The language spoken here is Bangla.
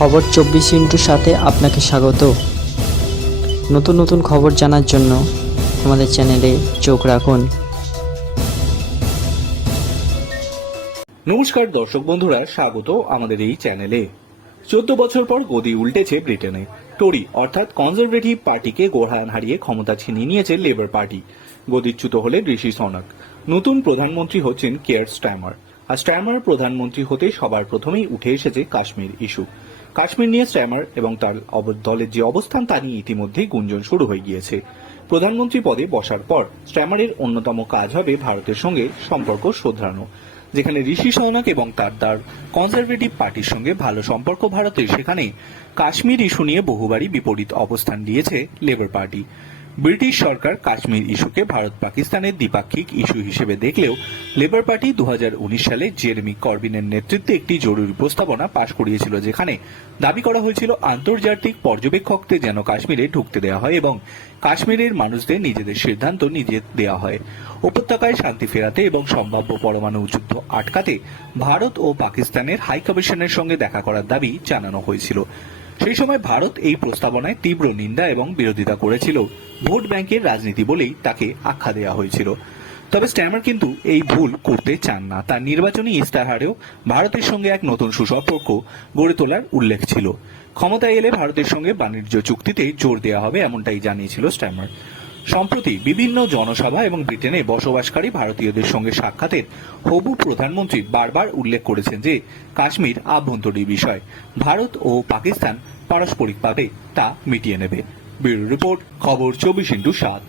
খবর চব্বিশ ইন্টুর সাথে আপনাকে স্বাগত। নতুন নতুন খবর জানার জন্য আমাদের চ্যানেলে চোখ রাখুন। নমস্কার দর্শক বন্ধুরা, স্বাগত আমাদের এই চ্যানেলে। চোদ্দ বছর পর গদি উল্টেছে ব্রিটেনে। টরি, অর্থাৎ কনজারভেটিভ পার্টিকে গোড়ায়ন হারিয়ে ক্ষমতা ছিনিয়ে নিয়েছে লেবার পার্টি। গদিচ্যুত হলে ঋষি সনাক। নতুন প্রধানমন্ত্রী হচ্ছেন কেয়ার স্ট্যামার। আর স্ট্যামার প্রধানমন্ত্রী হতে সবার প্রথমেই উঠে এসেছে কাশ্মীর ইস্যু। কাশ্মীর নিয়ে স্ট্যামার এবং তার দলের যে অবস্থান তা নিয়ে ইতিমধ্যেই গুঞ্জন শুরু হয়ে গিয়েছে। প্রধানমন্ত্রী পদে বসার পর স্ট্যামারের অন্যতম কাজ হবে ভারতের সঙ্গে সম্পর্ক শোধরানো, যেখানে ঋষি সৌনক এবং তার তার কনজারভেটিভ পার্টির সঙ্গে ভালো সম্পর্ক ভারতের সেখানে কাশ্মীর ইস্যু নিয়ে বহুবারই বিপরীত অবস্থান দিয়েছে লেবার পার্টি। ব্রিটিশ সরকার কাশ্মীর ইস্যুকে ভারত পাকিস্তানের দ্বিপাক্ষিক ইস্যু হিসেবে দেখলেও লেবার পার্টি দু হাজার উনিশ সালে জেরেমি করবিনের নেতৃত্বে একটি জরুরি প্রস্তাবনা পাশ করিয়েছিল, যেখানে দাবি করা হয়েছিল আন্তর্জাতিক পর্যবেক্ষকদের যেন কাশ্মীরে ঢুকতে দেওয়া হয় এবং কাশ্মীরের মানুষদের নিজেদের সিদ্ধান্ত নিজে দেওয়া হয়। উপত্যকায় শান্তি ফেরাতে এবং সম্ভাব্য পরমাণু যুদ্ধ আটকাতে ভারত ও পাকিস্তানের হাই কমিশনের সঙ্গে দেখা করার দাবি জানানো হয়েছিল। সেই সময় ভারত এই প্রস্তাবনায় তীব্র নিন্দা এবং বিরোধিতা করেছিল। ভোট ব্যাংকের রাজনীতি বলেই তাকে আখ্যা দেওয়া হয়েছিল। তবে স্ট্যামার কিন্তু এই ভুল করতে চান না। তার নির্বাচনী ইস্তাহারেও ভারতের সঙ্গে এক নতুন সুসম্পর্ক গড়ে তোলার উল্লেখ ছিল। ক্ষমতায় এলে ভারতের সঙ্গে বাণিজ্য চুক্তিতে জোর দেওয়া হবে এমনটাই জানিয়েছিল স্ট্যামার। সম্প্রতি বিভিন্ন জনসভা এবং ব্রিটেনে বসবাসকারী ভারতীয়দের সঙ্গে সাক্ষাতের হবু প্রধানমন্ত্রী বারবার উল্লেখ করেছেন যে কাশ্মীর আভ্যন্তরীণ বিষয়, ভারত ও পাকিস্তান পারস্পরিকভাবে তা মিটিয়ে নেবে। ব্যুরো রিপোর্ট, খবর চব্বিশ ইন্টু সাত।